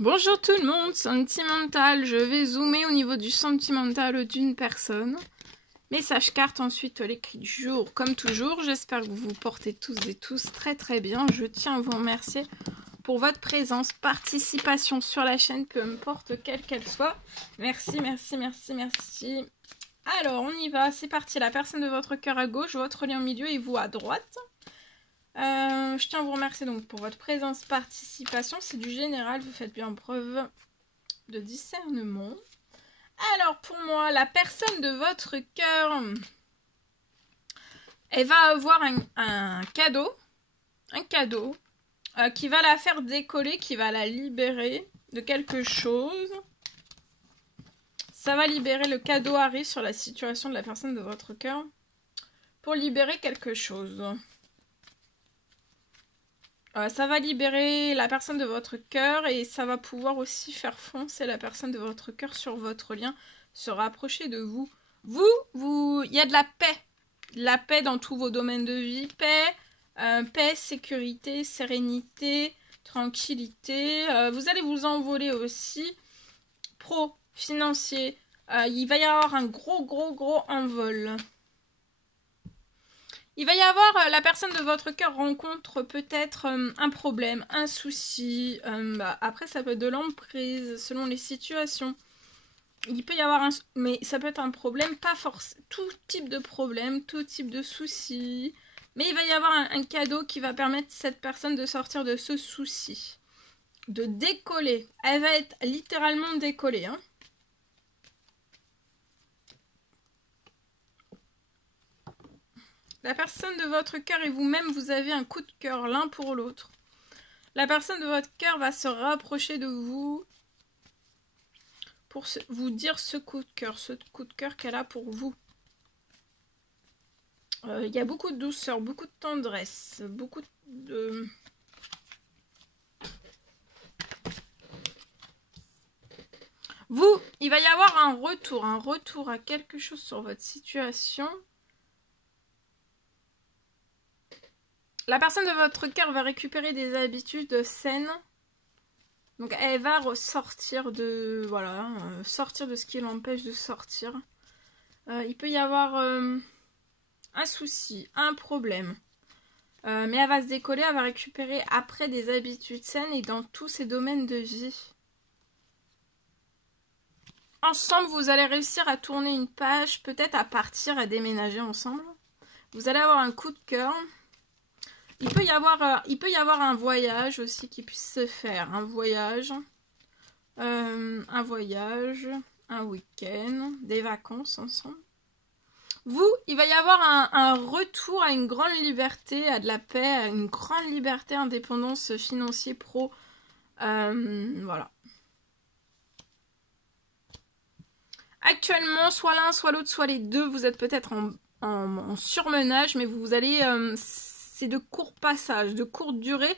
Bonjour tout le monde, sentimental. Je vais zoomer au niveau du sentimental d'une personne. Message carte, ensuite l'écrit du jour. Comme toujours, j'espère que vous vous portez tous et tous très très bien. Je tiens à vous remercier pour votre présence, participation sur la chaîne, peu importe quelle qu'elle soit. Merci, merci, merci, merci. Alors, on y va, c'est parti. La personne de votre cœur à gauche, votre lien au milieu et vous à droite. Je tiens à vous remercier donc pour votre présence, participation. C'est du général, vous faites bien preuve de discernement. Alors, pour moi, la personne de votre cœur, elle va avoir un cadeau qui va la faire décoller, qui va la libérer de quelque chose. Ça va libérer, le cadeau arrive sur la situation de la personne de votre cœur pour libérer quelque chose. Ça va libérer la personne de votre cœur et ça va pouvoir aussi faire foncer la personne de votre cœur sur votre lien, se rapprocher de vous. Il y a de la paix. De la paix dans tous vos domaines de vie. Paix, sécurité, sérénité, tranquillité. Vous allez vous envoler aussi. Pro, financier. Il va y avoir un gros envol. Il va y avoir, la personne de votre cœur rencontre peut-être un problème, un souci. Après, ça peut être de l'emprise selon les situations. Il peut y avoir mais ça peut être un problème, pas forcément. Tout type de problème, tout type de souci. Mais il va y avoir un cadeau qui va permettre à cette personne de sortir de ce souci. De décoller. Elle va être littéralement décollée, hein. La personne de votre cœur et vous-même, vous avez un coup de cœur l'un pour l'autre. La personne de votre cœur va se rapprocher de vous pour vous dire ce coup de cœur qu'elle a pour vous. Il y a beaucoup de douceur, beaucoup de tendresse, beaucoup de... Vous, il va y avoir un retour à quelque chose sur votre situation. La personne de votre cœur va récupérer des habitudes saines. Donc elle va ressortir de... Voilà, sortir de ce qui l'empêche de sortir. Il peut y avoir un souci, un problème. Mais elle va se décoller, elle va récupérer après des habitudes saines et dans tous ses domaines de vie. Ensemble, vous allez réussir à tourner une page, peut-être à partir, à déménager ensemble. Vous allez avoir un coup de cœur. Il peut y avoir un voyage aussi qui puisse se faire. Un voyage, un week-end, des vacances ensemble. Vous, il va y avoir un retour à une grande liberté, à de la paix, à une grande liberté, indépendance financière, pro. Voilà. Actuellement, soit l'un, soit l'autre, soit les deux, vous êtes peut-être en surmenage, mais vous allez... c'est de courts passages, de courte durée.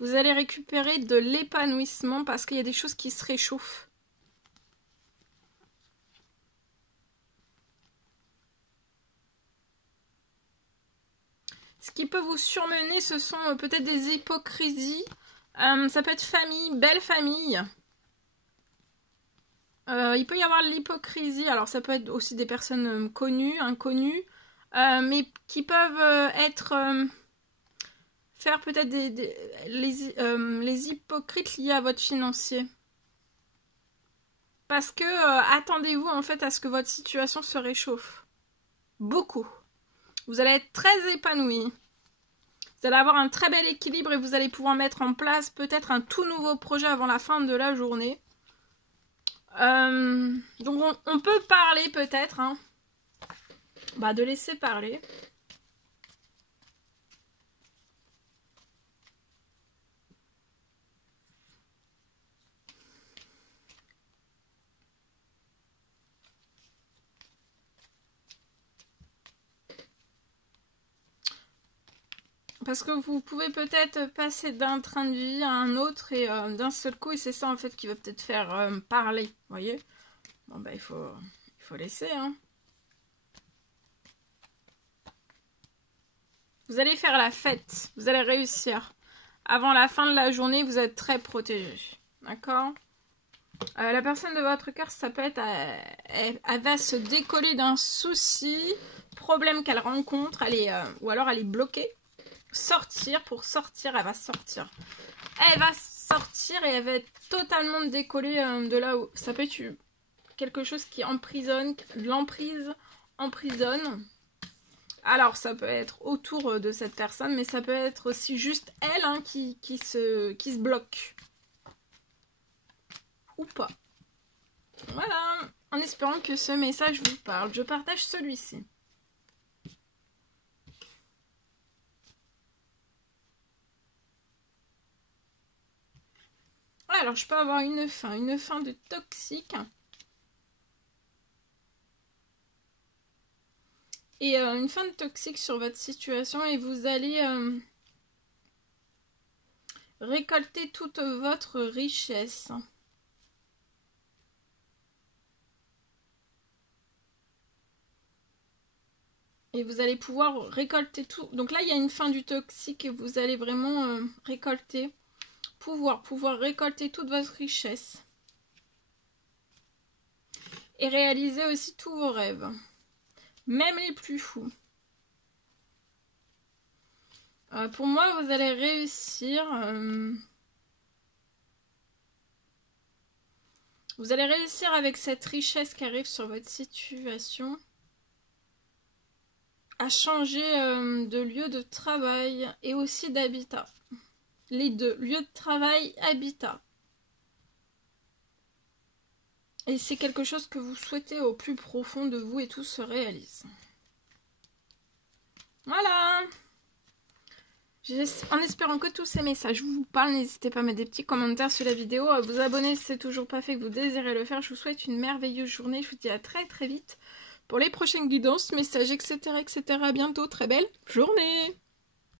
Vous allez récupérer de l'épanouissement parce qu'il y a des choses qui se réchauffent. Ce qui peut vous surmener, ce sont peut-être des hypocrisies. Ça peut être famille, belle famille. Il peut y avoir de l'hypocrisie. Alors ça peut être aussi des personnes connues, inconnues. Mais qui peuvent être... faire peut-être les hypocrites liés à votre financier. Parce que attendez-vous en fait à ce que votre situation se réchauffe. Beaucoup. Vous allez être très épanoui. Vous allez avoir un très bel équilibre et vous allez pouvoir mettre en place peut-être un tout nouveau projet avant la fin de la journée. Donc on peut parler peut-être, hein. De laisser parler. Parce que vous pouvez peut-être passer d'un train de vie à un autre et d'un seul coup, et c'est ça en fait qui va peut-être faire parler, vous voyez. Bon il faut laisser, hein. Vous allez faire la fête, vous allez réussir. Avant la fin de la journée, vous êtes très protégé. D'accord? La personne de votre cœur, ça peut être... elle va se décoller d'un souci, problème qu'elle rencontre, ou alors elle est bloquée. Pour sortir, elle va sortir. Elle va sortir et elle va être totalement décollée de là où... Ça peut être quelque chose qui emprisonne, l'emprise emprisonne. Alors, ça peut être autour de cette personne, mais ça peut être aussi juste elle hein, qui se bloque. Ou pas. Voilà. En espérant que ce message vous parle, je partage celui-ci. Alors, je peux avoir une fin de toxique. Et une fin de toxique sur votre situation et vous allez récolter toute votre richesse. Et vous allez pouvoir récolter tout. Donc là, il y a une fin du toxique et vous allez vraiment récolter, pouvoir récolter toute votre richesse. Et réaliser aussi tous vos rêves. Même les plus fous. Pour moi, vous allez réussir. Vous allez réussir avec cette richesse qui arrive sur votre situation. À changer de lieu de travail et aussi d'habitat. Les deux, lieu de travail, habitat. Et c'est quelque chose que vous souhaitez au plus profond de vous et tout se réalise. Voilà. En espérant que tous ces messages vous parlent, n'hésitez pas à mettre des petits commentaires sur la vidéo, à vous abonner si c'est toujours pas fait, que vous désirez le faire. Je vous souhaite une merveilleuse journée. Je vous dis à très très vite pour les prochaines guidances, messages, etc. etc. À bientôt. Très belle journée.